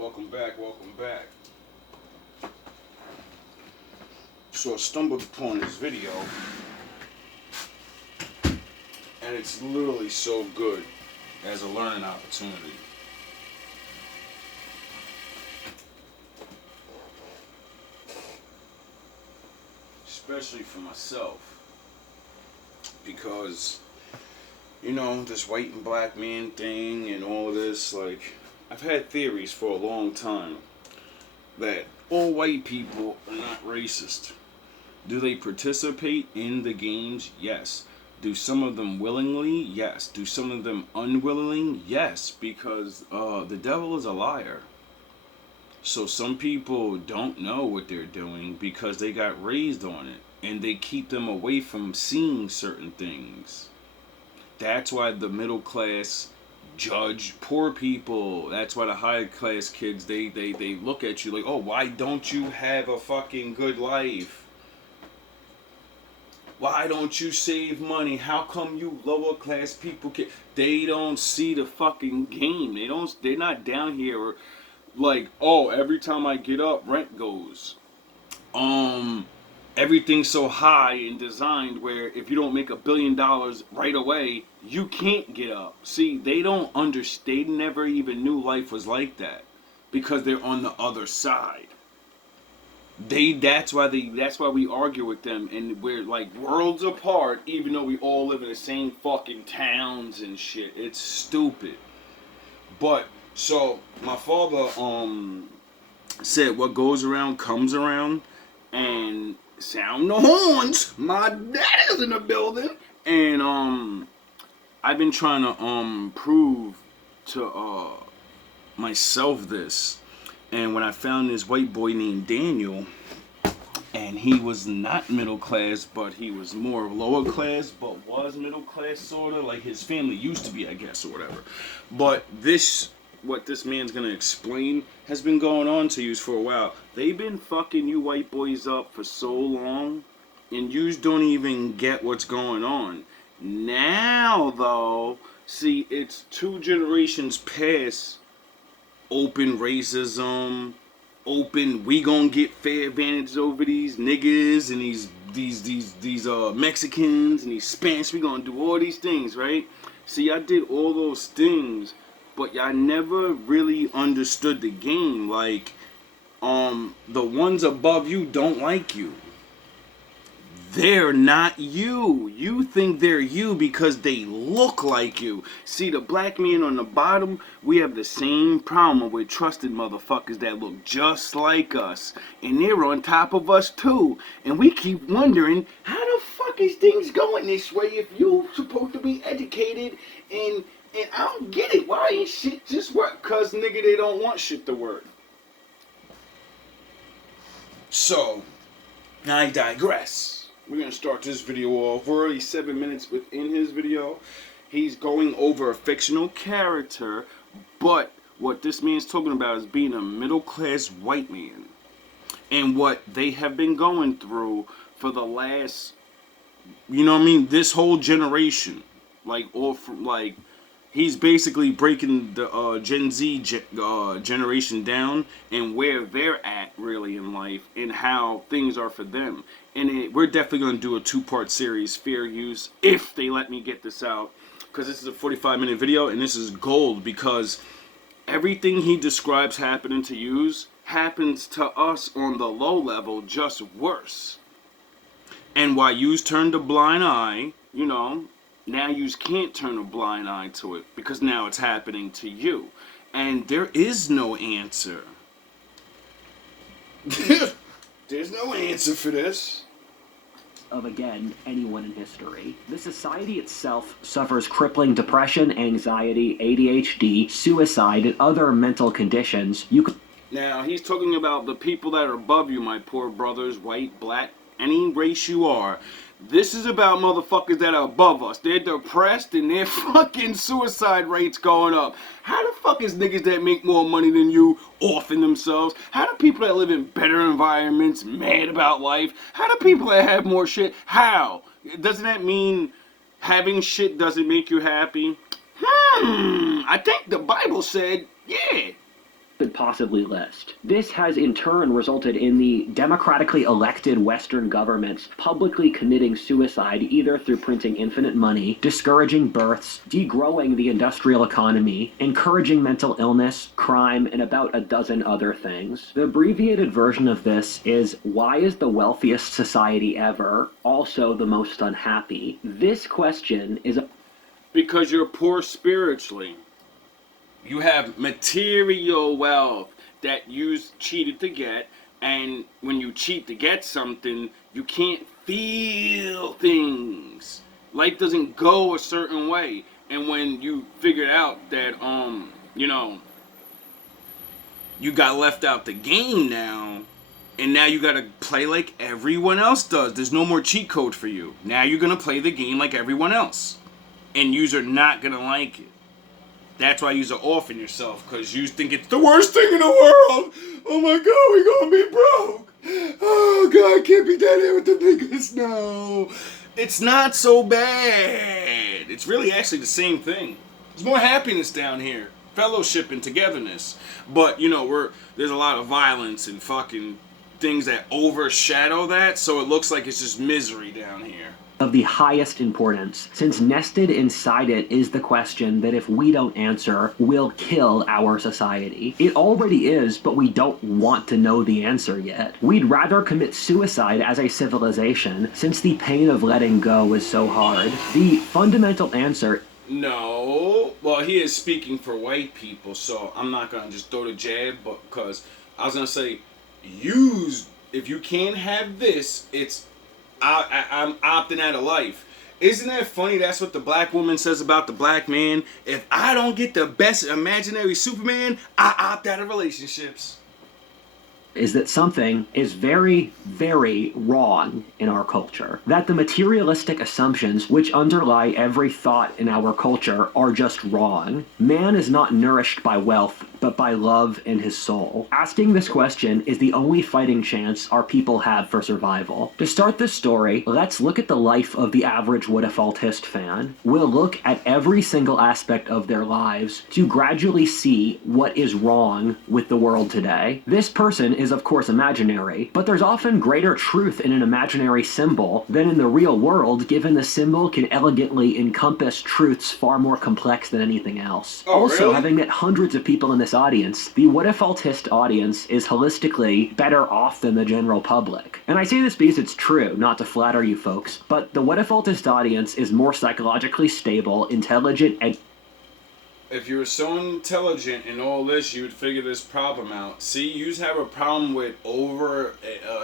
Welcome back, welcome back. So I stumbled upon this video, and it's literally so good as a learning opportunity. Especially for myself, because, you know, this white and black man thing and all of this, like, I've had theories for a long time that all white people are not racist. Do they participate in the games? Yes. Do some of them willingly? Yes. Do some of them unwillingly? Yes, because the devil is a liar. So some people don't know what they're doing because they got raised on it, and they keep them away from seeing certain things. That's why the middle class judge poor people. That's why the high class kids, they look at you like, oh, why don't you have a fucking good life? Why don't you save money? How come you lower class people can? They don't see the fucking game. They're not down here like, oh, every time I get up, rent goes. Everything's so high and designed where if you don't make $1 billion right away, you can't get up. See, they don't understand. They never even knew life was like that because they're on the other side. That's why we argue with them, and we're like worlds apart, even though we all live in the same fucking towns and shit. It's stupid. But so my father said, "What goes around comes around," and sound the horns. My dad is in the building, and I've been trying to prove to myself this. And when I found this white boy named Daniel, and he was not middle class, but he was more lower class, but was middle class sort of, like his family used to be, I guess, or whatever. But what this man's gonna explain has been going on to you for a while. They've been fucking you white boys up for so long, and you don't even get what's going on. Now, though, see, it's 2 generations past open racism, open, we gonna get fair advantages over these niggas and these Mexicans and these Spanish. We gonna do all these things, right? See, I did all those things, but I never really understood the game. Like, the ones above you don't like you. They're not you. You think they're you because they look like you. See, the black man on the bottom, we have the same problem with trusted motherfuckers that look just like us. And they're on top of us too. And we keep wondering, how the fuck is things going this way if you supposed to be educated and I don't get it. Why ain't shit just work? Cause nigga, they don't want shit to work. So, I digress. We're going to start this video off. We're already 7 minutes within his video. He's going over a fictional character, but what this man's talking about is being a middle-class white man. And what they have been going through for the last, you know what I mean, this whole generation. He's basically breaking the Gen Z generation down and where they're at really in life and how things are for them. And we're definitely going to do a 2-part series, fair use, if they let me get this out. Because this is a 45-minute video, and this is gold because everything he describes happening to yous happens to us on the low level, just worse. And while yous turned a blind eye, you know, now yous can't turn a blind eye to it because now it's happening to you. And there is no answer. There's no answer for this. Of again, anyone in history. The society itself suffers crippling depression, anxiety, ADHD, suicide, and other mental conditions. Now, he's talking about the people that are above you, my poor brothers, white, black, any race you are. This is about motherfuckers that are above us. They're depressed and their fucking suicide rates going up. How the fuck is niggas that make more money than you offing themselves? How do people that live in better environments mad about life? How do people that have more shit? How? Doesn't that mean having shit doesn't make you happy? I think the Bible said, yeah. could possibly list. This has in turn resulted in the democratically elected Western governments publicly committing suicide either through printing infinite money, discouraging births, degrowing the industrial economy, encouraging mental illness, crime, and about a dozen other things. The abbreviated version of this is, why is the wealthiest society ever also the most unhappy? This question is because you're poor spiritually. You have material wealth that you cheated to get, and when you cheat to get something, you can't feel things. Life doesn't go a certain way. And when you figured out that, you got left out the game now, and now you gotta play like everyone else does. There's no more cheat code for you. Now you're gonna play the game like everyone else. And yous are not gonna like it. That's why yous are offing yourself, because you think it's the worst thing in the world. Oh my God, we gonna be broke. Oh God, I can't be down here with the niggas. No. It's not so bad. It's really actually the same thing. There's more happiness down here. Fellowship and togetherness. But, there's a lot of violence and fucking things that overshadow that, so it looks like it's just misery down here. Of the highest importance, since nested inside it is the question that if we don't answer, will kill our society. It already is, but we don't want to know the answer yet. We'd rather commit suicide as a civilization, since the pain of letting go is so hard. The fundamental answer... No, well, he is speaking for white people, so I'm not gonna just throw the jab, but because I was gonna say, if you can't have this, I'm opting out of life. Isn't that funny? That's what the black woman says about the black man. If I don't get the best imaginary Superman, I opt out of relationships. Is that something is very, very wrong in our culture. That the materialistic assumptions which underlie every thought in our culture are just wrong. Man is not nourished by wealth, but by love in his soul. Asking this question is the only fighting chance our people have for survival. To start this story, let's look at the life of the average what-if-altist fan. We'll look at every single aspect of their lives to gradually see what is wrong with the world today. This person is of course imaginary, but there's often greater truth in an imaginary symbol than in the real world, given the symbol can elegantly encompass truths far more complex than anything else. Oh, also, really? having met hundreds of people in this audience, the what-if-altist audience is holistically better off than the general public. And I say this because it's true, not to flatter you folks, but the what-if-altist audience is more psychologically stable, intelligent, and if you were so intelligent in all this, you would figure this problem out. See, you have a problem with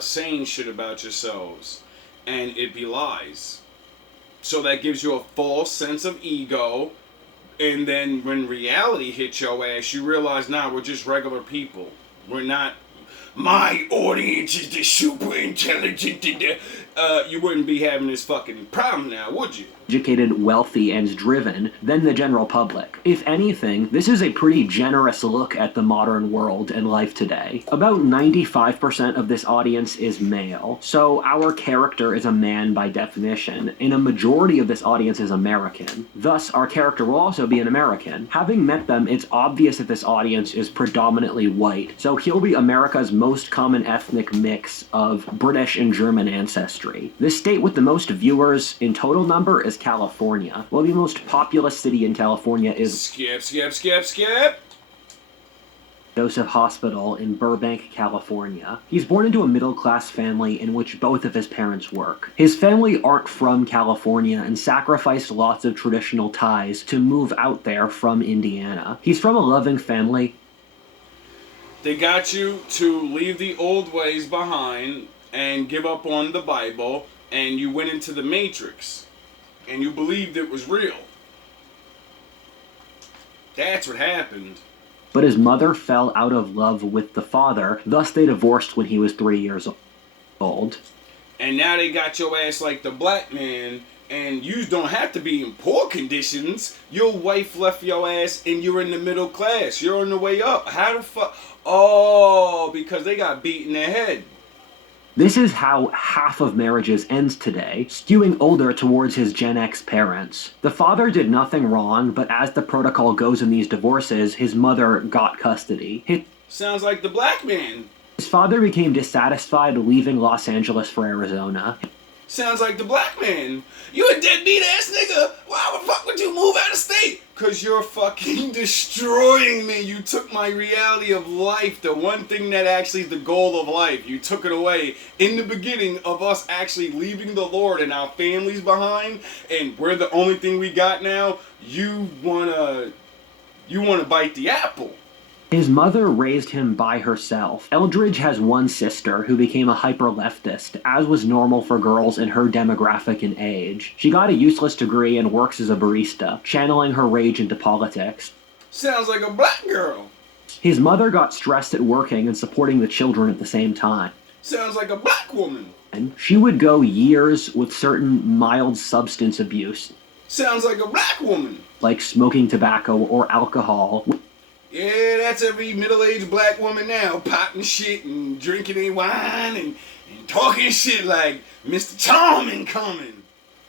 saying shit about yourselves, and it be lies. So that gives you a false sense of ego, and then when reality hits your ass, you realize, nah, we're just regular people. We're not, my audience is the super intelligent, you wouldn't be having this fucking problem now, would you? educated, wealthy, and driven than the general public. If anything, this is a pretty generous look at the modern world and life today. About 95% of this audience is male, so our character is a man by definition, and a majority of this audience is American. Thus, our character will also be an American. Having met them, it's obvious that this audience is predominantly white, so he'll be America's most common ethnic mix of British and German ancestry. The state with the most viewers in total number is California, while the most populous city in California is Skip. Joseph Hospital in Burbank, California. He's born into a middle-class family in which both of his parents work. His family aren't from California and sacrificed lots of traditional ties to move out there from Indiana. He's from a loving family. They got you to leave the old ways behind and give up on the Bible, and you went into the Matrix. And you believed it was real. That's what happened. But his mother fell out of love with the father, thus they divorced when he was 3 years old. And now they got your ass like the black man, and you don't have to be in poor conditions. Your wife left your ass and you're in the middle class. You're on the way up. How the fuck? Oh, because they got beat in the head. This is how half of marriages ends today, skewing older towards his Gen X parents. The father did nothing wrong, but as the protocol goes in these divorces, his mother got custody. Sounds like the black man. His father became dissatisfied, leaving Los Angeles for Arizona. Sounds like the black man. You a deadbeat ass nigga. Why the fuck would you move out of state? Cause you're fucking destroying me. You took my reality of life, the one thing that actually is the goal of life. You took it away in the beginning of us actually leaving the Lord and our families behind, and we're the only thing we got now. You wanna bite the apple. His mother raised him by herself. Eldridge has one sister who became a hyper-leftist, as was normal for girls in her demographic and age. She got a useless degree and works as a barista, channeling her rage into politics. Sounds like a black girl. His mother got stressed at working and supporting the children at the same time. Sounds like a black woman. And she would go years with certain mild substance abuse. Sounds like a black woman. Like smoking tobacco or alcohol. Yeah, that's every middle-aged black woman now, popping shit and drinking a wine and talking shit like Mr. Charming coming.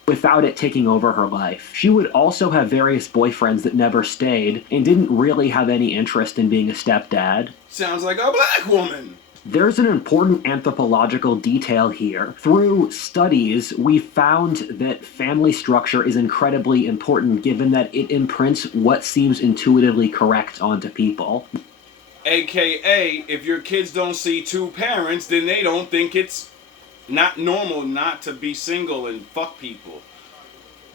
Without it taking over her life. She would also have various boyfriends that never stayed and didn't really have any interest in being a stepdad. Sounds like a black woman. There's an important anthropological detail here. Through studies, we found that family structure is incredibly important given that it imprints what seems intuitively correct onto people. AKA, if your kids don't see two parents, then they don't think it's not normal not to be single and fuck people.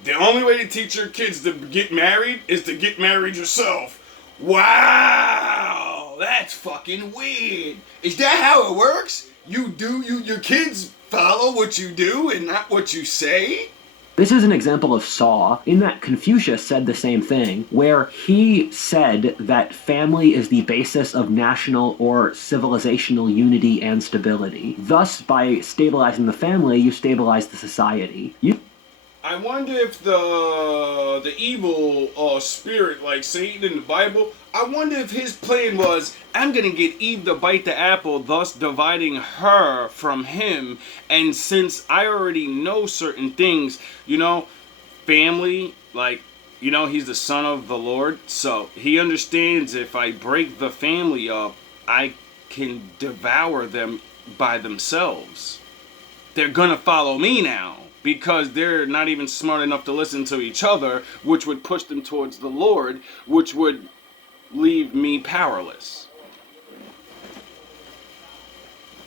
The only way to teach your kids to get married is to get married yourself. Wow, that's fucking weird. Is that how it works? Your kids follow what you do and not what you say? This is an example of Saw, in that Confucius said the same thing, where he said that family is the basis of national or civilizational unity and stability. Thus, by stabilizing the family, you stabilize the society. I wonder if the evil spirit, like Satan in the Bible, I wonder if his plan was, I'm going to get Eve to bite the apple, thus dividing her from him. And since I already know certain things, family, he's the son of the Lord. So he understands if I break the family up, I can devour them by themselves. They're going to follow me now. Because they're not even smart enough to listen to each other, which would push them towards the Lord, which would leave me powerless.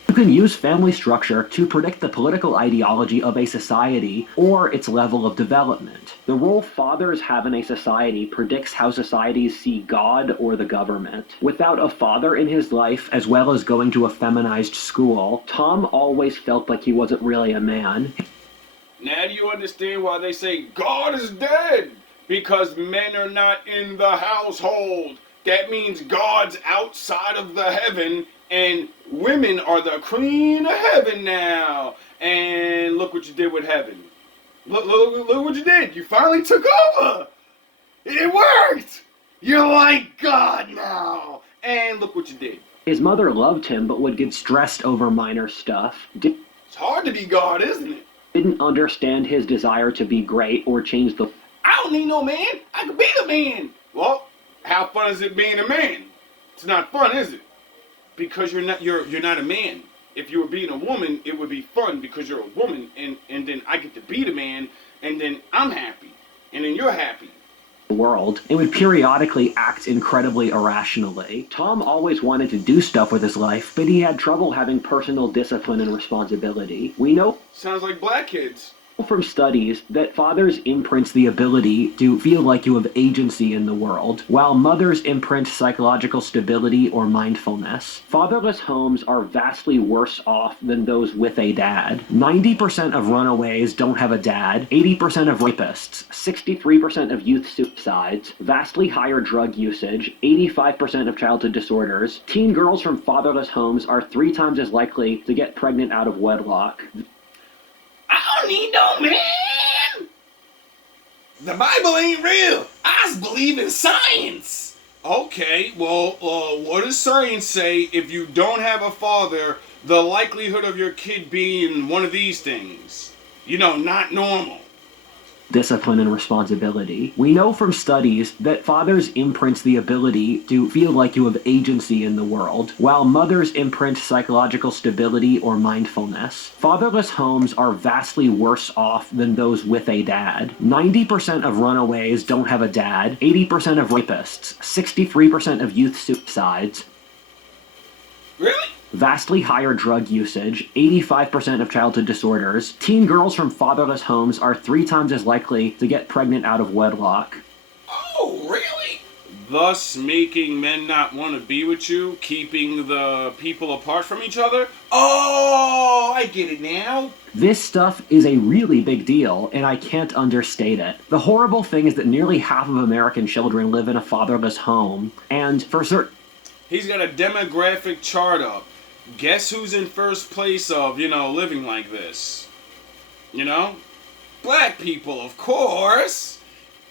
You can use family structure to predict the political ideology of a society or its level of development. The role fathers have in a society predicts how societies see God or the government. Without a father in his life, as well as going to a feminized school, Tom always felt like he wasn't really a man. Now do you understand why they say God is dead? Because men are not in the household. That means God's outside of the heaven, and women are the queen of heaven now. And look what you did with heaven. Look what you did. You finally took over. It worked. You're like God now. And look what you did. His mother loved him, but would get stressed over minor stuff. It's hard to be God, isn't it? Didn't understand his desire to be great or change the... I don't need no man. I can be the man. Well, how fun is it being a man? It's not fun, is it? Because you're not a man. If you were being a woman, it would be fun because you're a woman, and then I get to be the man, and then I'm happy, and then you're happy. World and would periodically act incredibly irrationally. Tom always wanted to do stuff with his life, but he had trouble having personal discipline and responsibility. We know Sounds like black kids. From studies that fathers imprints the ability to feel like you have agency in the world, while mothers imprint psychological stability or mindfulness. Fatherless homes are vastly worse off than those with a dad. 90% of runaways don't have a dad, 80% of rapists, 63% of youth suicides, vastly higher drug usage, 85% of childhood disorders. Teen girls from fatherless homes are 3 times as likely to get pregnant out of wedlock. I don't need no man. The Bible ain't real. I just believe in science. Okay, well, what does science say if you don't have a father, the likelihood of your kid being one of these things? Not normal. discipline and responsibility. We know from studies that fathers imprint the ability to feel like you have agency in the world, while mothers imprint psychological stability or mindfulness. Fatherless homes are vastly worse off than those with a dad. 90% of runaways don't have a dad, 80% of rapists, 63% of youth suicides, Really? vastly higher drug usage, 85% of childhood disorders. Teen girls from fatherless homes are 3 times as likely to get pregnant out of wedlock. Oh, really? Thus making men not want to be with you, keeping the people apart from each other? Oh, I get it now. This stuff is a really big deal, and I can't understate it. The horrible thing is that nearly half of American children live in a fatherless home, and for certain... He's got a demographic chart up. Guess who's in first place of, living like this? Black people, of course.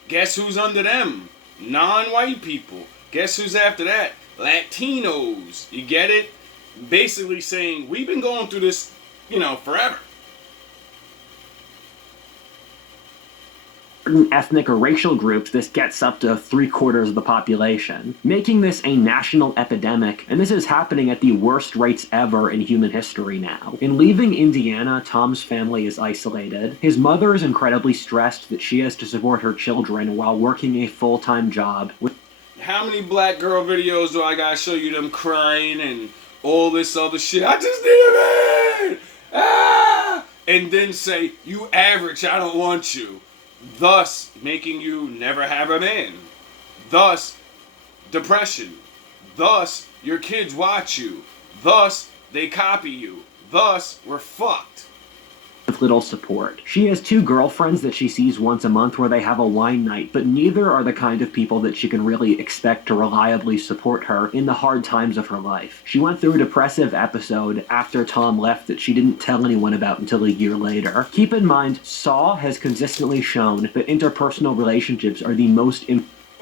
Guess who's under them? Non-white people. Guess who's after that? Latinos. You get it? Basically saying, we've been going through this, forever. Ethnic or racial groups, this gets up to 3/4 of the population, making this a national epidemic, and this is happening at the worst rates ever in human history now. In leaving Indiana, Tom's family is isolated. His mother is incredibly stressed that she has to support her children while working a full-time job. How many black girl videos do I gotta show you them crying and all this other shit? I just need a man! Ah! And then say, you average, I don't want you. Thus, making you never have a man. Thus, depression. Thus, your kids watch you. Thus, they copy you. Thus, we're fucked. With little support. She has 2 girlfriends that she sees once a month where they have a wine night, but neither are the kind of people that she can really expect to reliably support her in the hard times of her life. She went through a depressive episode after Tom left that she didn't tell anyone about until a year later. Keep in mind, Saw has consistently shown that interpersonal relationships are the most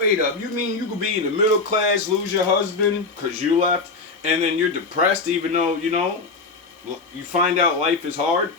Wait up, you mean you could be in the middle class, lose your husband because you left, and then you're depressed even though, you find out life is hard?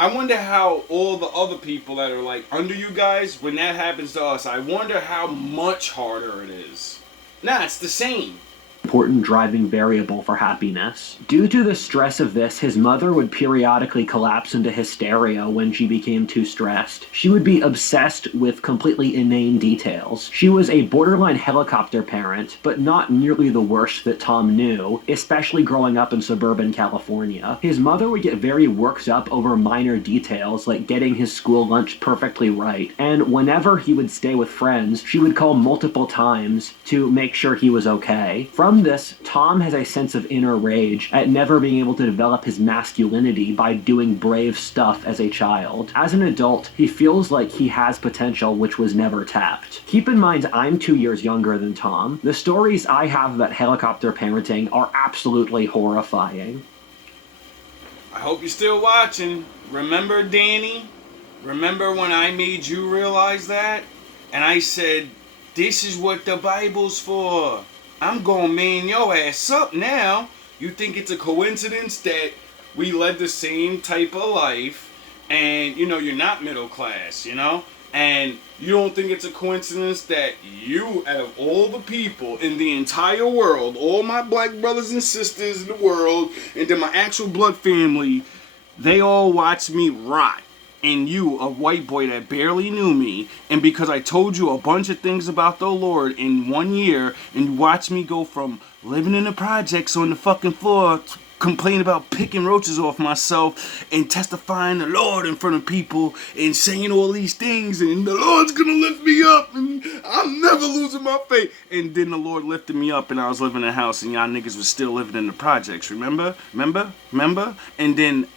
I wonder how all the other people that are like under you guys, when that happens to us, I wonder how much harder it is. Nah, it's the same. Important driving variable for happiness. Due to the stress of this, his mother would periodically collapse into hysteria when she became too stressed. She would be obsessed with completely inane details. She was a borderline helicopter parent, but not nearly the worst that Tom knew, especially growing up in suburban California. His mother would get very worked up over minor details like getting his school lunch perfectly right, and whenever he would stay with friends, she would call multiple times to make sure he was okay. From this, Tom has a sense of inner rage at never being able to develop his masculinity by doing brave stuff as a child. As an adult, he feels like he has potential which was never tapped. Keep in mind, I'm 2 years younger than Tom. The stories I have about helicopter parenting are absolutely horrifying. I hope you're still watching. Remember, Danny? Remember when I made you realize that? And I said, this is what the Bible's for. I'm gonna man your ass up now. You think it's a coincidence that we led the same type of life and, you're not middle class, And you don't think it's a coincidence that you, out of all the people in the entire world, all my black brothers and sisters in the world, and then my actual blood family, they all watched me rot. And you, a white boy that barely knew me, and because I told you a bunch of things about the Lord in 1 year, and you watched me go from living in the projects on the fucking floor, complaining about picking roaches off myself, and testifying the Lord in front of people, and saying all these things, and the Lord's gonna lift me up, and I'm never losing my faith. And then the Lord lifted me up, and I was living in a house, and y'all niggas was still living in the projects, remember? And then,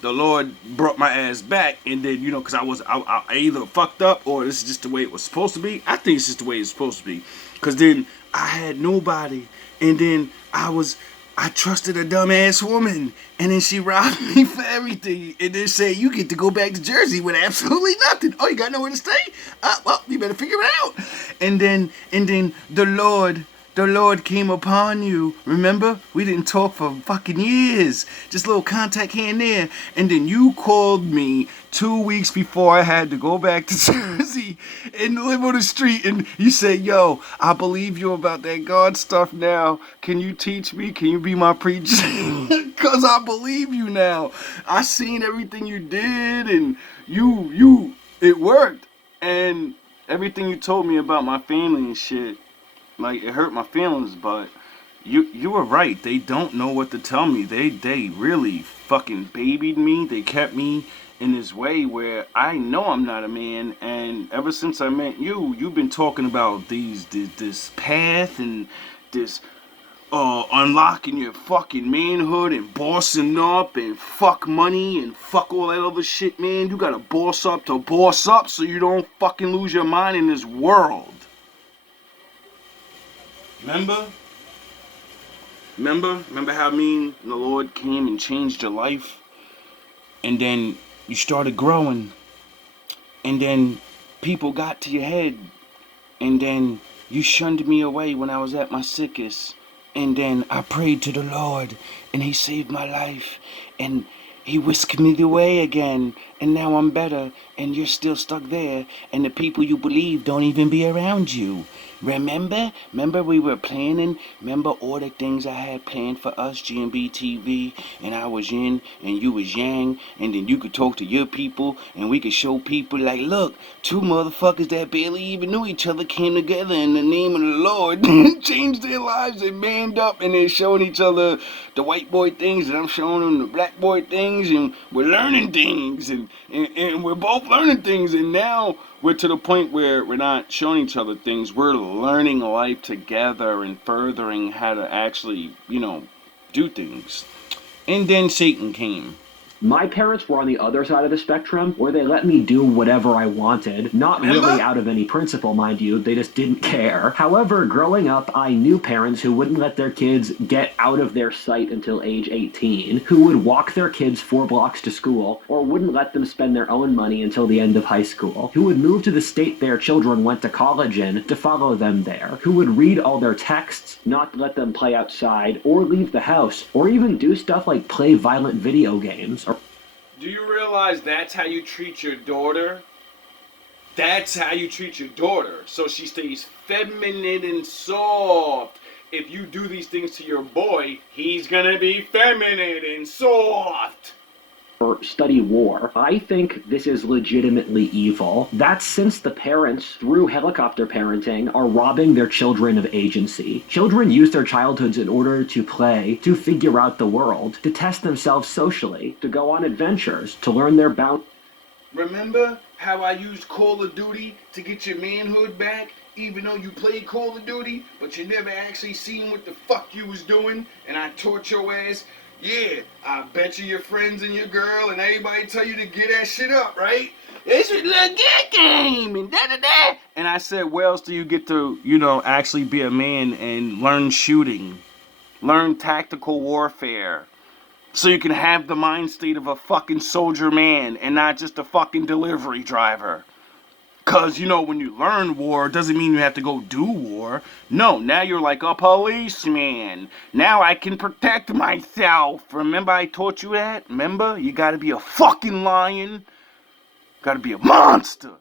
the Lord brought my ass back, and then, because I either fucked up, or this is just the way it was supposed to be. I think it's just the way it's supposed to be. Because then I had nobody, and then I trusted a dumbass woman, and then she robbed me for everything, and then say, you get to go back to Jersey with absolutely nothing. Oh, you got nowhere to stay? Well, you better figure it out. And then the Lord the Lord came upon you. Remember? We didn't talk for fucking years. Just a little contact here and there. And then you called me 2 weeks before I had to go back to Jersey and live on the street. And you said, yo, I believe you about that God stuff now. Can you teach me? Can you be my preacher? Because I believe you now. I seen everything you did and it worked. And everything you told me about my family and shit, like, it hurt my feelings, but you were right. They don't know what to tell me. They really fucking babied me. They kept me in this way where I know I'm not a man, and ever since I met you, you've been talking about this path and this unlocking your fucking manhood and bossing up and fuck money and fuck all that other shit, man. You gotta boss up to boss up so you don't fucking lose your mind in this world. Remember? Remember how the Lord came and changed your life? And then you started growing. And then people got to your head. And then you shunned me away when I was at my sickest. And then I prayed to the Lord. And He saved my life. And He whisked me away again. And now I'm better. And you're still stuck there. And the people you believe don't even be around you. Remember we were planning, remember all the things I had planned for us, GMB TV, and I was yin and you was yang, and then you could talk to your people and we could show people like, look, two motherfuckers that barely even knew each other came together in the name of the Lord, changed their lives and manned up, and they're showing each other the white boy things and I'm showing them the black boy things, and we're learning things and we're both learning things, and now we're to the point where we're not showing each other things. We're learning life together and furthering how to actually, do things. And then Satan came. My parents were on the other side of the spectrum, where they let me do whatever I wanted. Not really out of any principle, mind you, they just didn't care. However, growing up, I knew parents who wouldn't let their kids get out of their sight until age 18, who would walk their kids 4 blocks to school, or wouldn't let them spend their own money until the end of high school, who would move to the state their children went to college in to follow them there, who would read all their texts, not let them play outside, or leave the house, or even do stuff like play violent video games. Do you realize that's how you treat your daughter? That's how you treat your daughter. So she stays feminine and soft. If you do these things to your boy, he's gonna be feminine and soft. Or study war. I think this is legitimately evil. That's since the parents, through helicopter parenting, are robbing their children of agency. Children use their childhoods in order to play, to figure out the world, to test themselves socially, to go on adventures, to learn their boundaries. Remember how I used Call of Duty to get your manhood back? Even though you played Call of Duty, but you never actually seen what the fuck you was doing, and I taught your ass? Yeah, I bet you your friends and your girl and everybody tell you to get that shit up, right? It's a little good game and da-da-da. And I said, where else do you get to, actually be a man and learn shooting? Learn tactical warfare. So you can have the mind state of a fucking soldier man and not just a fucking delivery driver. Because, when you learn war, it doesn't mean you have to go do war. No, now you're like a policeman. Now I can protect myself. Remember I taught you that? Remember? You gotta be a fucking lion. Gotta be a monster.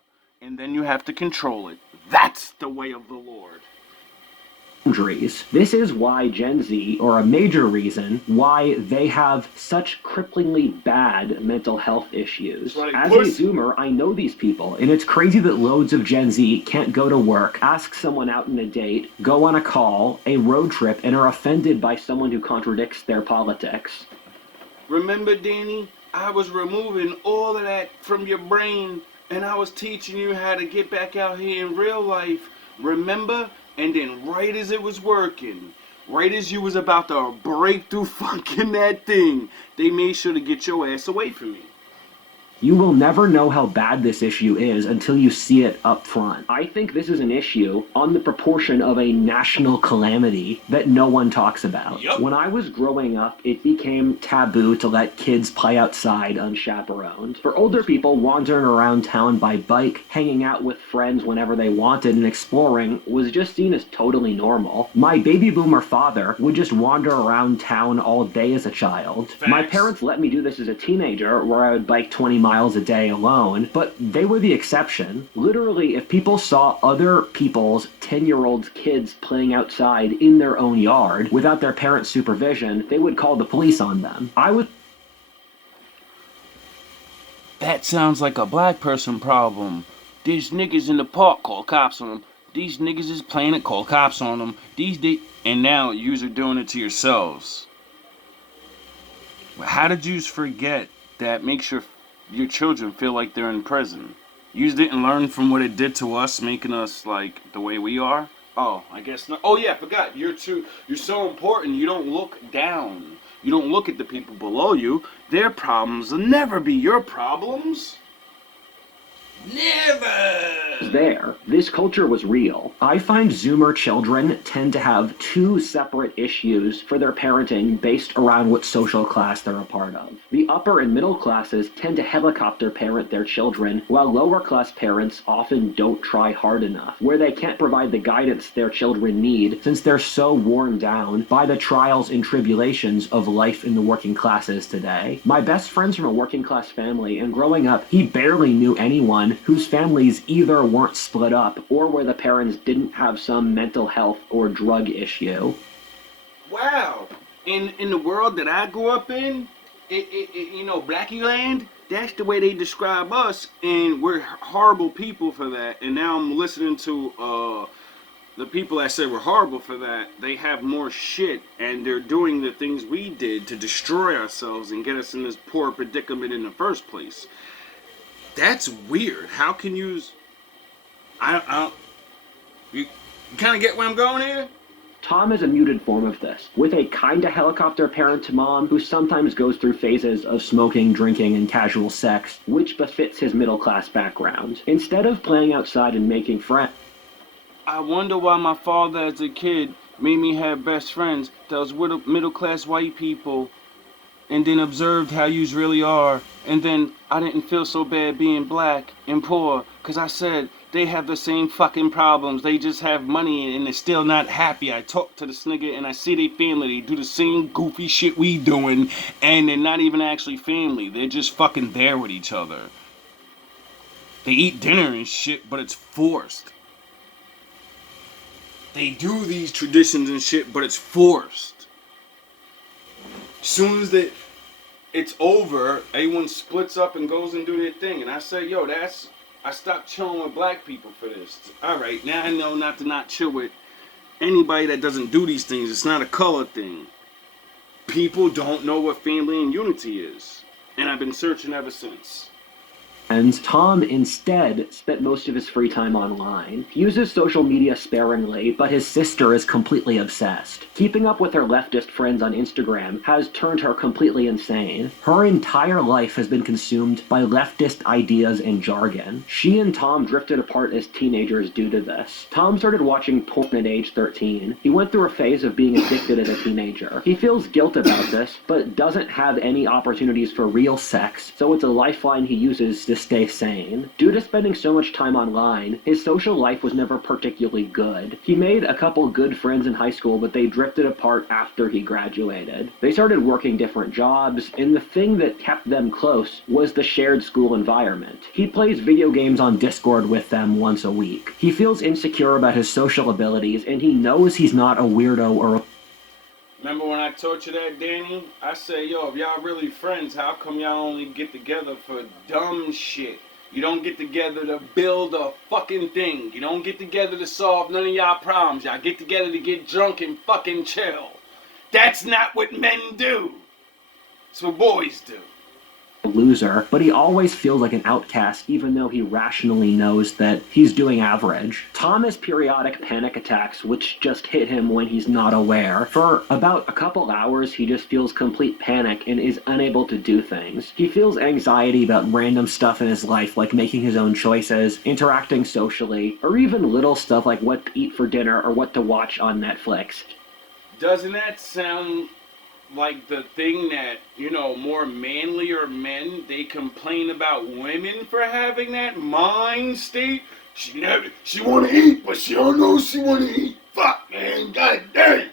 And then you have to control it. That's the way of the Lord. This is why Gen Z, or a major reason, why they have such cripplingly bad mental health issues. Right, as a Zoomer, I know these people, and it's crazy that loads of Gen Z can't go to work, ask someone out on a date, go on a call, a road trip, and are offended by someone who contradicts their politics. Remember, Danny, I was removing all of that from your brain, and I was teaching you how to get back out here in real life. Remember? And then right as it was working, right as you was about to break through fucking that thing, they made sure to get your ass away from me. You will never know how bad this issue is until you see it up front. I think this is an issue on the proportion of a national calamity that no one talks about. Yep. When I was growing up, it became taboo to let kids play outside unchaperoned. For older people, wandering around town by bike, hanging out with friends whenever they wanted, and exploring was just seen as totally normal. My baby boomer father would just wander around town all day as a child. Facts. My parents let me do this as a teenager, where I would bike 20 miles a day alone, but they were the exception. Literally, if people saw other people's 10-year-old kids playing outside in their own yard without their parents' supervision, they would call the police on them. That sounds like a black person problem. There's niggas in the park, call cops on them. These niggas is playing it, call cops on them. And now yous are doing it to yourselves. How did yous forget that makes your children feel like they're in prison? Yous didn't learn from what it did to us, making us like the way we are? Oh, I guess not. Oh yeah, I forgot. You're so important. You don't look down. You don't look at the people below you. Their problems will never be your problems. Never! There. This culture was real. I find Zoomer children tend to have two separate issues for their parenting based around what social class they're a part of. The upper and middle classes tend to helicopter parent their children, while lower class parents often don't try hard enough, where they can't provide the guidance their children need since they're so worn down by the trials and tribulations of life in the working classes today. My best friend's from a working class family, and growing up, he barely knew anyone whose families either weren't split up or where the parents didn't have some mental health or drug issue. Wow. In the world that I grew up in, Blackie Land, that's the way they describe us, and we're horrible people for that. And now I'm listening to the people that said we're horrible for that. They have more shit, and they're doing the things we did to destroy ourselves and get us in this poor predicament in the first place. That's weird. How can you... You kind of get where I'm going here? Tom is a muted form of this, with a kinda helicopter parent to mom who sometimes goes through phases of smoking, drinking, and casual sex, which befits his middle-class background. Instead of playing outside and making friends... I wonder why my father as a kid made me have best friends that was with middle-class white people, and then observed how yous really are, and then I didn't feel so bad being black and poor, because I said, they have the same fucking problems, they just have money and they're still not happy. I talk to this nigga and I see they family, they do the same goofy shit we doing, and they're not even actually family, they're just fucking there with each other. They eat dinner and shit, but it's forced. They do these traditions and shit, but it's forced. As soon as it's over, everyone splits up and goes and do their thing. And I say, yo, I stopped chilling with black people for this. Alright, now I know not to not chill with anybody that doesn't do these things. It's not a color thing. People don't know what family and unity is. And I've been searching ever since. And Tom instead spent most of his free time online. He uses social media sparingly, but his sister is completely obsessed. Keeping up with her leftist friends on Instagram has turned her completely insane. Her entire life has been consumed by leftist ideas and jargon. She and Tom drifted apart as teenagers due to this. Tom started watching porn at age 13. He went through a phase of being addicted as a teenager. He feels guilt about this, but doesn't have any opportunities for real sex, so it's a lifeline he uses to stay sane. Due to spending so much time online, his social life was never particularly good. He made a couple good friends in high school, but they drifted apart after he graduated. They started working different jobs, and the thing that kept them close was the shared school environment. He plays video games on Discord with them once a week. He feels insecure about his social abilities, and he knows he's not a weirdo or a... Remember when I taught you that, Danny? I say, yo, if y'all really friends, how come y'all only get together for dumb shit? You don't get together to build a fucking thing. You don't get together to solve none of y'all problems. Y'all get together to get drunk and fucking chill. That's not what men do. It's what boys do. loser, but he always feels like an outcast even though he rationally knows that he's doing average. Tom has periodic panic attacks which just hit him when he's not aware. For about a couple hours, he just feels complete panic and is unable to do things. He feels anxiety about random stuff in his life, like making his own choices, interacting socially, or even little stuff like what to eat for dinner or what to watch on Netflix. Doesn't that sound like the thing that, more manlier men, they complain about women for having that mind state? She want to eat, but she don't know she want to eat. Fuck, man, god damn.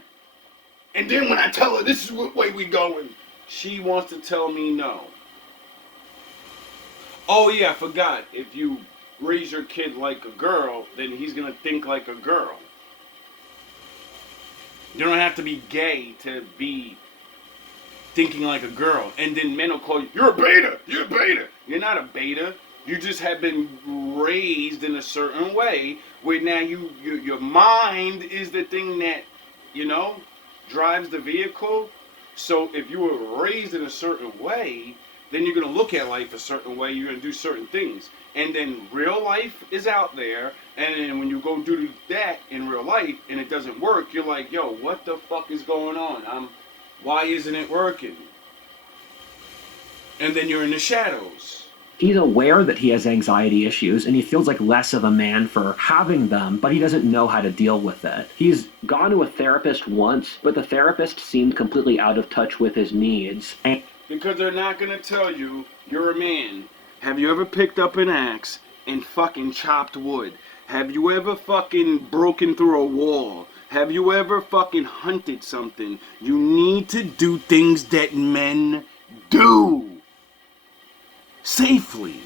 And then when I tell her this is what way we going, she wants to tell me no. Oh yeah, I forgot. If you raise your kid like a girl, then he's gonna think like a girl. You don't have to be gay to be thinking like a girl. And then men will call you, you're a beta, you're a beta. You're not a beta. You just have been raised in a certain way where now your mind is the thing that, drives the vehicle. So if you were raised in a certain way, then you're going to look at life a certain way. You're going to do certain things. And then real life is out there. And then when you go do that in real life and it doesn't work, you're like, yo, what the fuck is going on? Why isn't it working? And then you're in the shadows. He's aware that he has anxiety issues, and he feels like less of a man for having them, but he doesn't know how to deal with it. He's gone to a therapist once, but the therapist seemed completely out of touch with his needs. Because they're not going to tell you you're a man. Have you ever picked up an axe and fucking chopped wood? Have you ever fucking broken through a wall? Have you ever fucking hunted something? You need to do things that men do. Safely.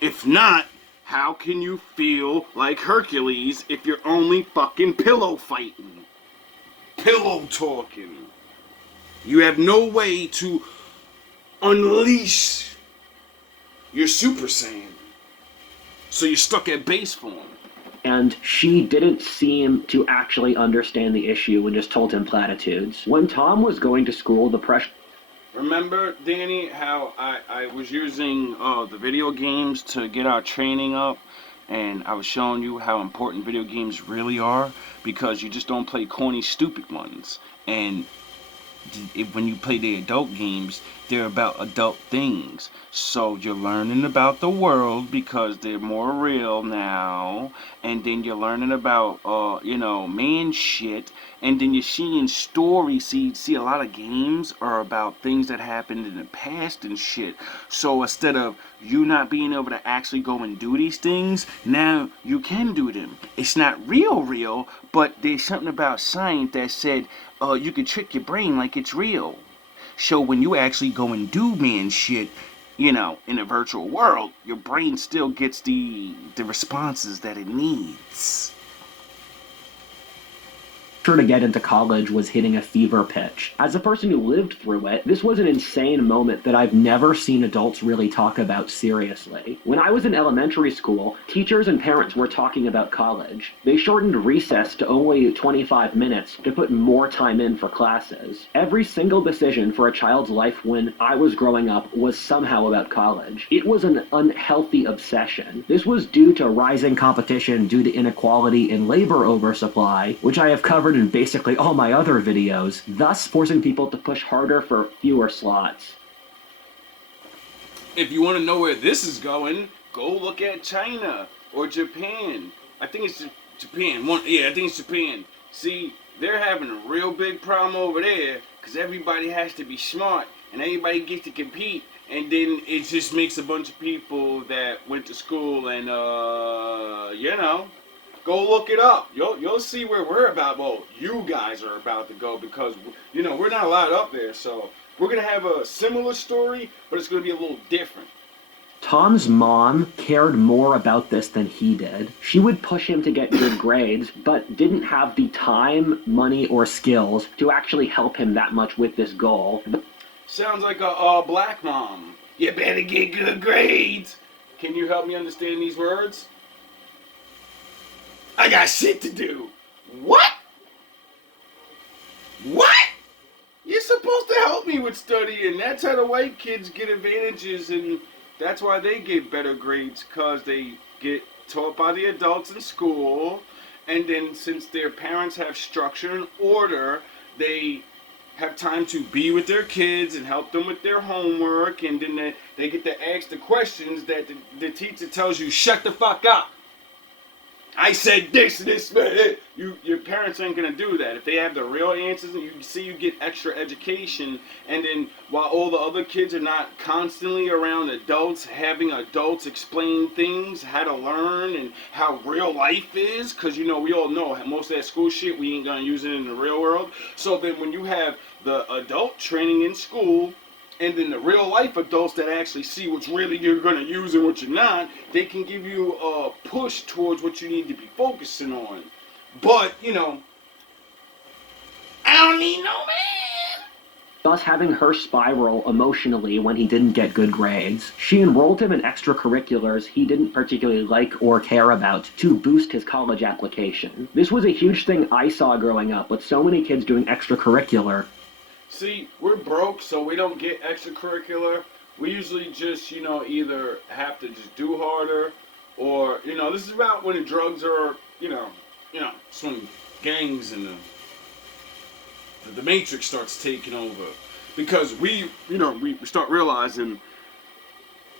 If not, how can you feel like Hercules if you're only fucking pillow fighting? Pillow talking. You have no way to unleash your Super Saiyan. So you're stuck at base form. And she didn't seem to actually understand the issue and just told him platitudes. When Tom was going to school, the pressure... Remember, Danny, how I was using the video games to get our training up, and I was showing you how important video games really are, because you just don't play corny, stupid ones. And when you play the adult games, they're about adult things. So you're learning about the world because they're more real now, and then you're learning about man shit, and then you're seeing stories. See a lot of games are about things that happened in the past and shit. So instead of you not being able to actually go and do these things, now you can do them. It's not real, but there's something about science that said you can trick your brain like it's real. So when you actually go and do man shit, in a virtual world, your brain still gets the responses that it needs. To get into college was hitting a fever pitch. As a person who lived through it, this was an insane moment that I've never seen adults really talk about seriously. When I was in elementary school, teachers and parents were talking about college. They shortened recess to only 25 minutes to put more time in for classes. Every single decision for a child's life when I was growing up was somehow about college. It was an unhealthy obsession. This was due to rising competition due to inequality in labor oversupply, which I have covered in basically all my other videos, thus forcing people to push harder for fewer slots. If you want to know where this is going, go look at China or Japan. I think it's Japan. I think it's Japan. See, they're having a real big problem over there because everybody has to be smart and everybody gets to compete, and then it just makes a bunch of people that went to school and go look it up. You'll see where we're about. Well, you guys are about to go, because we're not allowed up there. So we're gonna have a similar story, but it's gonna be a little different. Tom's mom cared more about this than he did. She would push him to get good grades, but didn't have the time, money, or skills to actually help him that much with this goal. Sounds like a black mom. You better get good grades. Can you help me understand these words? I got shit to do. What? What? You're supposed to help help me with studying. That's how the white kids get advantages, and that's why they get better grades, because they get taught by the adults in school, and then since their parents have structure and order, they have time to be with their kids and help them with their homework, and then they get to ask the questions that the teacher tells you, shut the fuck up. I said this, your parents ain't gonna do that. If they have the real answers, and you see you get extra education, and then while all the other kids are not constantly around adults, having adults explain things, how to learn, and how real life is, because we all know most of that school shit, we ain't gonna use it in the real world. So then when you have the adult training in school, and then the real life adults that actually see what's really you're going to use and what you're not, they can give you a push towards what you need to be focusing on. But, I don't need no man. Thus having her spiral emotionally when he didn't get good grades. She enrolled him in extracurriculars he didn't particularly like or care about to boost his college application. This was a huge thing I saw growing up, with so many kids doing extracurricular. See, we're broke, so we don't get extracurricular. We usually just, either have to just do harder, or, this is about when the drugs are, some gangs and the Matrix starts taking over. Because we start realizing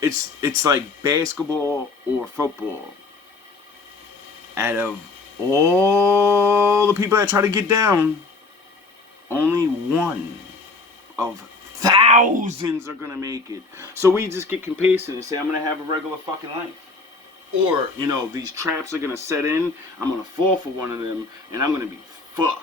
it's like basketball or football. Out of all the people that try to get down, only one of thousands are gonna make it. So we just get complacent and say, I'm gonna have a regular fucking life. Or, these traps are gonna set in, I'm gonna fall for one of them, and I'm gonna be fucked.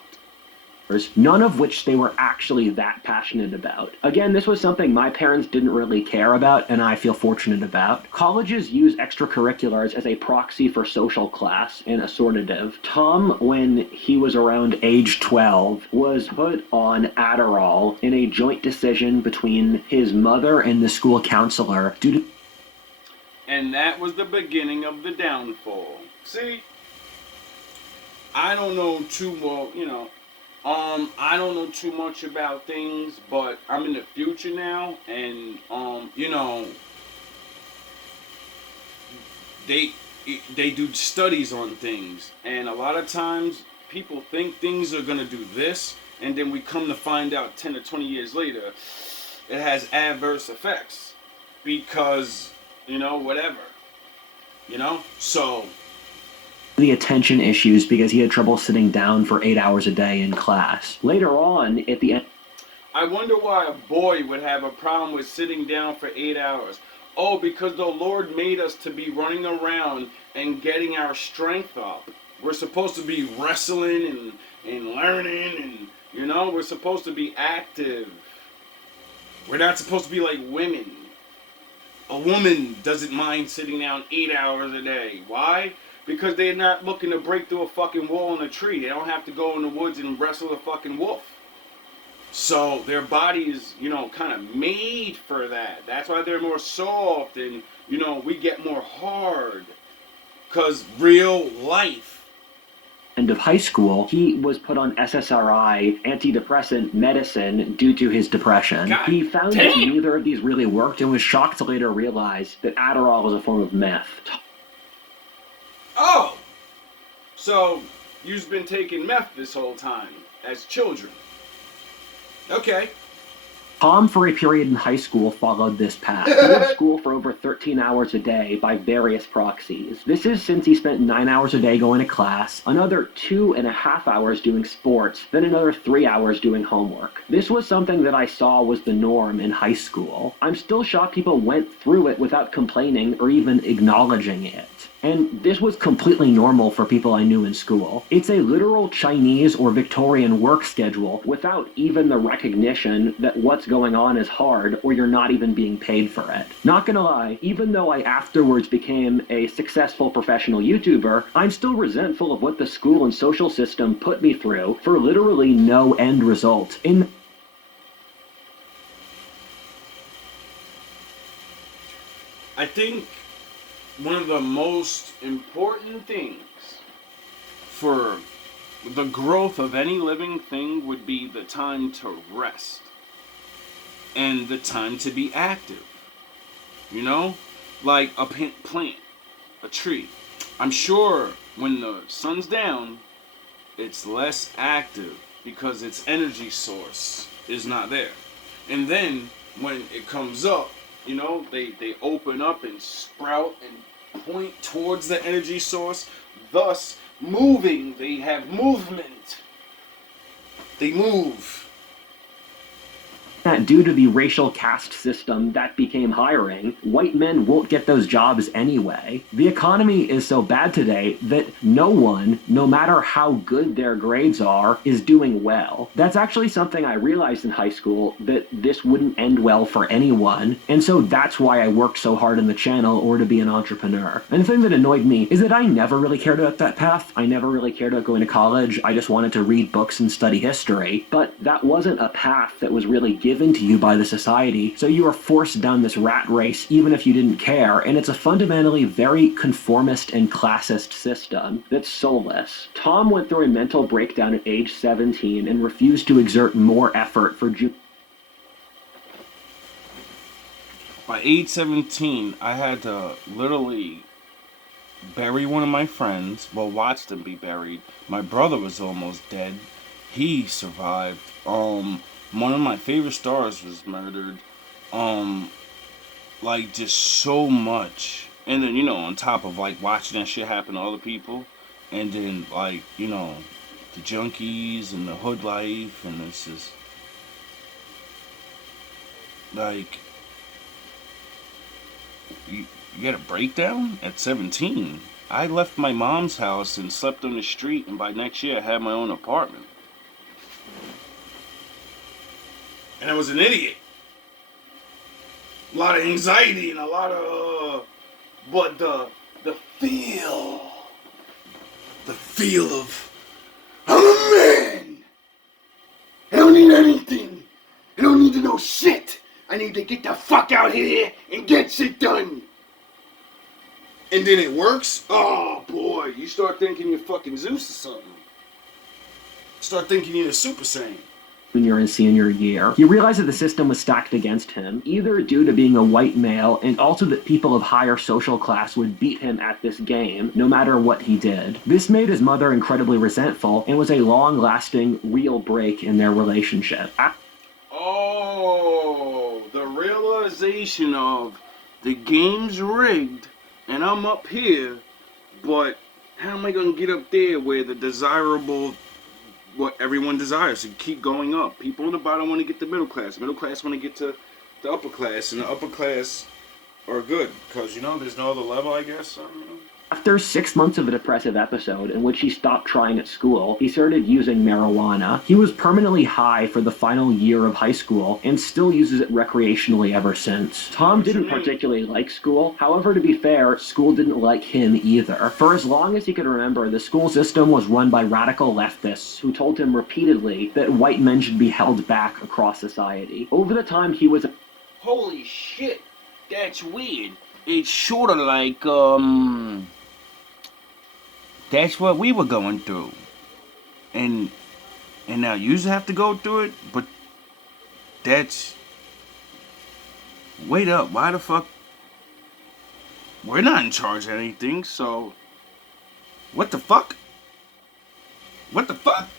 None of which they were actually that passionate about. Again, this was something my parents didn't really care about, and I feel fortunate about. Colleges use extracurriculars as a proxy for social class and assortative. Tom, when he was around age 12, was put on Adderall in a joint decision between his mother and the school counselor due to... And that was the beginning of the downfall. See, I don't know too well, I don't know too much about things, but I'm in the future now, and they do studies on things, and a lot of times people think things are gonna do this, and then we come to find out 10 or 20 years later, it has adverse effects because whatever, so. The attention issues because he had trouble sitting down for 8 hours a day in class. Later on, at the end... I wonder why a boy would have a problem with sitting down for 8 hours. Oh, because the Lord made us to be running around and getting our strength up. We're supposed to be wrestling and learning, and, we're supposed to be active. We're not supposed to be like women. A woman doesn't mind sitting down 8 hours a day. Why? Because they're not looking to break through a fucking wall in a tree. They don't have to go in the woods and wrestle a fucking wolf. So their body is, kind of made for that. That's why they're more soft and, we get more hard. Because real life. End of high school, he was put on SSRI, antidepressant medicine, due to his depression. God he found that neither of these really worked and was shocked to later realize that Adderall was a form of meth. Oh! So, you've been taking meth this whole time, as children. Okay. Tom, for a period in high school, followed this path. He went to school for over 13 hours a day by various proxies. This is since he spent 9 hours a day going to class, another 2.5 hours doing sports, then another 3 hours doing homework. This was something that I saw was the norm in high school. I'm still shocked people went through it without complaining or even acknowledging it. And this was completely normal for people I knew in school. It's a literal Chinese or Victorian work schedule without even the recognition that what's going on is hard or you're not even being paid for it. Not gonna lie, even though I afterwards became a successful professional YouTuber, I'm still resentful of what the school and social system put me through for literally no end result. I think one of the most important things for the growth of any living thing would be the time to rest. and the time to be active. You know? Like a plant, a tree. I'm sure when the sun's down, it's less active because its energy source is not there. And then when it comes up, you know, they open up and sprout and point towards the energy source, thus moving. They have movement. They move. That due to the racial caste system that became hiring, white men won't get those jobs anyway. The economy is so bad today that no one, no matter how good their grades are, is doing well. That's actually something I realized in high school, that this wouldn't end well for anyone, and so that's why I worked so hard on the channel or to be an entrepreneur. And the thing that annoyed me is that I never really cared about that path. I never really cared about going to college. I just wanted to read books and study history, but that wasn't a path that was really given to you by the society, so you were forced down this rat race even if you didn't care, and it's a fundamentally very conformist and classist system that's soulless. Tom went through a mental breakdown at age 17 and refused to exert more effort for By age 17, I had to literally bury one of my friends, well, watch them be buried. My brother was almost dead. He survived. One of my favorite stars was murdered. Like, just so much. And then, you know, on top of, like, watching that shit happen to other people. And then, like, you know, the junkies and the hood life. And it's just, like, you get a breakdown at 17. I left my mom's house and slept on the street. And by next year, I had my own apartment. And I was an idiot. A lot of anxiety and a lot of, but the feel of, I'm a man. I don't need anything. I don't need to know shit. I need to get the fuck out here and get shit done. And then it works. Oh boy, you start thinking you're fucking Zeus or something. Start thinking you're a Super Saiyan. Junior and senior year. He realized that the system was stacked against him, either due to being a white male and also that people of higher social class would beat him at this game, no matter what he did. This made his mother incredibly resentful and was a long-lasting, real break in their relationship. Oh, the realization of the game's rigged and I'm up here, but how am I going to get up there where the desirable, what everyone desires, to keep going up? People in the bottom want to get to middle class. Middle class want to get to the upper class, and the upper class are good because, you know, there's no other level, I guess. I don't know. After 6 months of a depressive episode in which he stopped trying at school, he started using marijuana. He was permanently high for the final year of high school and still uses it recreationally ever since. Tom didn't particularly like school. However, to be fair, school didn't like him either. For as long as he could remember, the school system was run by radical leftists who told him repeatedly that white men should be held back across society. Over the time he was... Holy shit, that's weird. It's sort of like, that's what we were going through. And now you have to go through it, but that's... Wait up, why the fuck? We're not in charge of anything, so... What the fuck? What the fuck?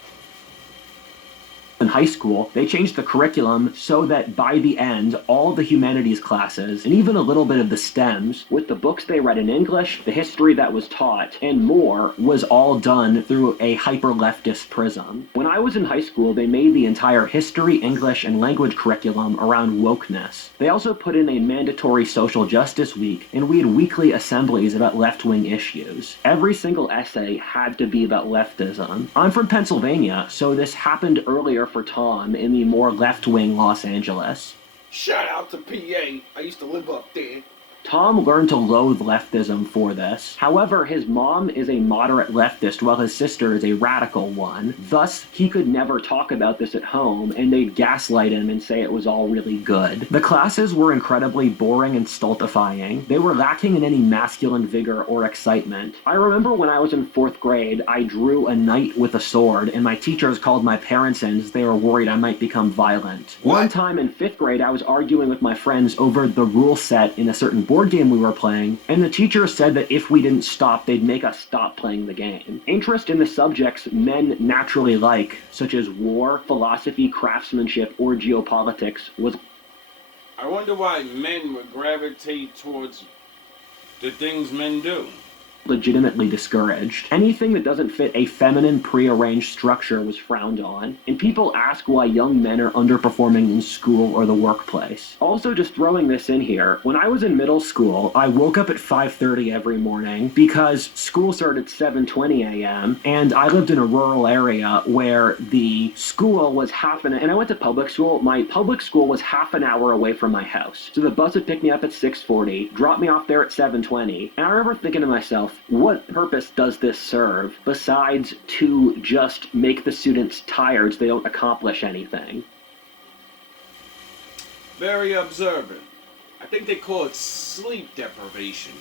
In high school, they changed the curriculum so that by the end, all the humanities classes, and even a little bit of the STEMs, with the books they read in English, the history that was taught, and more, was all done through a hyper-leftist prism. When I was in high school, they made the entire history, English, and language curriculum around wokeness. They also put in a mandatory social justice week, and we had weekly assemblies about left-wing issues. Every single essay had to be about leftism. I'm from Pennsylvania, so this happened earlier for Tom in the more left-wing Los Angeles. Shout out to PA. I used to live up there. Tom learned to loathe leftism for this. However, his mom is a moderate leftist while his sister is a radical one. Thus, he could never talk about this at home, and they'd gaslight him and say it was all really good. The classes were incredibly boring and stultifying. They were lacking in any masculine vigor or excitement. I remember when I was in 4th grade, I drew a knight with a sword, and my teachers called my parents in as they were worried I might become violent. One time in 5th grade, I was arguing with my friends over the rule set in a certain board game we were playing, and the teacher said that if we didn't stop, they'd make us stop playing the game. Interest in the subjects men naturally like, such as war, philosophy, craftsmanship, or geopolitics, was... I wonder why men would gravitate towards the things men do. Legitimately discouraged. Anything that doesn't fit a feminine prearranged structure was frowned on, and people ask why young men are underperforming in school or the workplace. Also, just throwing this in here, when I was in middle school, I woke up at 5:30 every morning because school started at 7:20 a.m., and I lived in a rural area where the school was and I went to public school. My public school was half an hour away from my house. So the bus would pick me up at 6:40, drop me off there at 7:20, and I remember thinking to myself, what purpose does this serve besides to just make the students tired so they don't accomplish anything? Very observant. I think they call it sleep deprivation.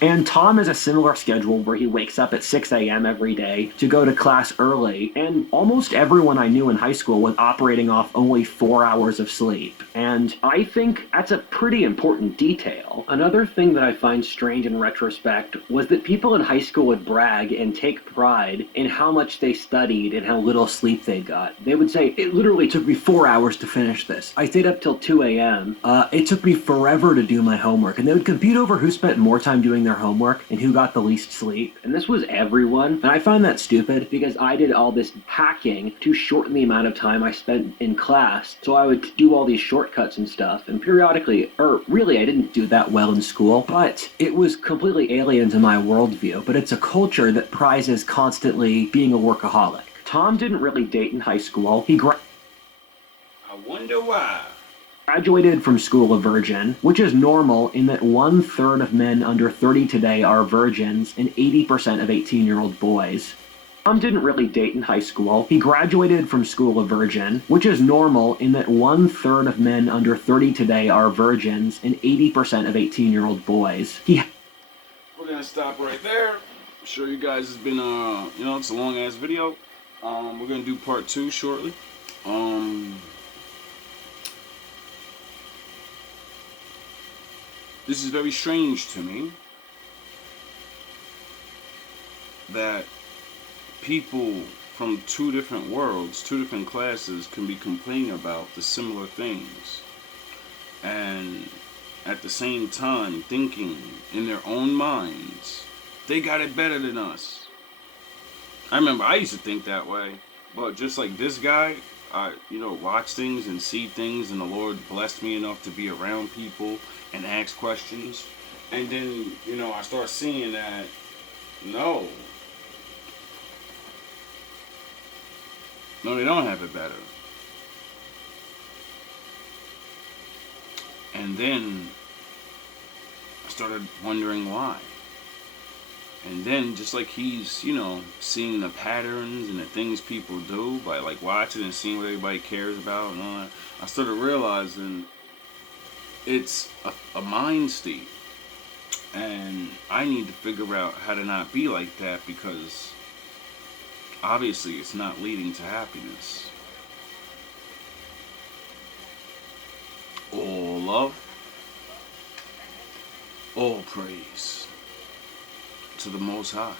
And Tom has a similar schedule where he wakes up at 6 a.m. every day to go to class early, and almost everyone I knew in high school was operating off only 4 hours of sleep. And I think that's a pretty important detail. Another thing that I find strange in retrospect was that people in high school would brag and take pride in how much they studied and how little sleep they got. They would say, it literally took me 4 hours to finish this. I stayed up till 2 a.m. It took me forever to do my homework. And they would compete over who spent more time doing their homework and who got the least sleep. And this was everyone. And I find that stupid because I did all this hacking to shorten the amount of time I spent in class. So I would do all these shortcuts and stuff. And periodically, or really I didn't do that well in school, but it was completely alien to my worldview. But it's a culture that prizes constantly being a workaholic. Tom didn't really date in high school. I wonder why. Graduated from school a virgin, which is normal in that 1/3 of men under 30 today are virgins and 80% of 18-year-old boys. Tom didn't really date in high school. He graduated from school a virgin, which is normal in that 1/3 of men under 30 today are virgins and 80% of 18-year-old boys. We're gonna stop right there. I'm sure you guys has been it's a long ass video. We're gonna do part 2 shortly. This is very strange to me that people from 2 different worlds, 2 different classes can be complaining about the similar things and at the same time thinking in their own minds they got it better than us. I remember I used to think that way, but just like this guy, I watch things and see things, and the Lord blessed me enough to be around people and ask questions, and then I start seeing that no, they don't have it better. And then I started wondering why. And then, just like he's, seeing the patterns and the things people do by like watching and seeing what everybody cares about and all that, I started realizing it's a mind state. And I need to figure out how to not be like that, because obviously it's not leading to happiness. All love, all praise to the Most High.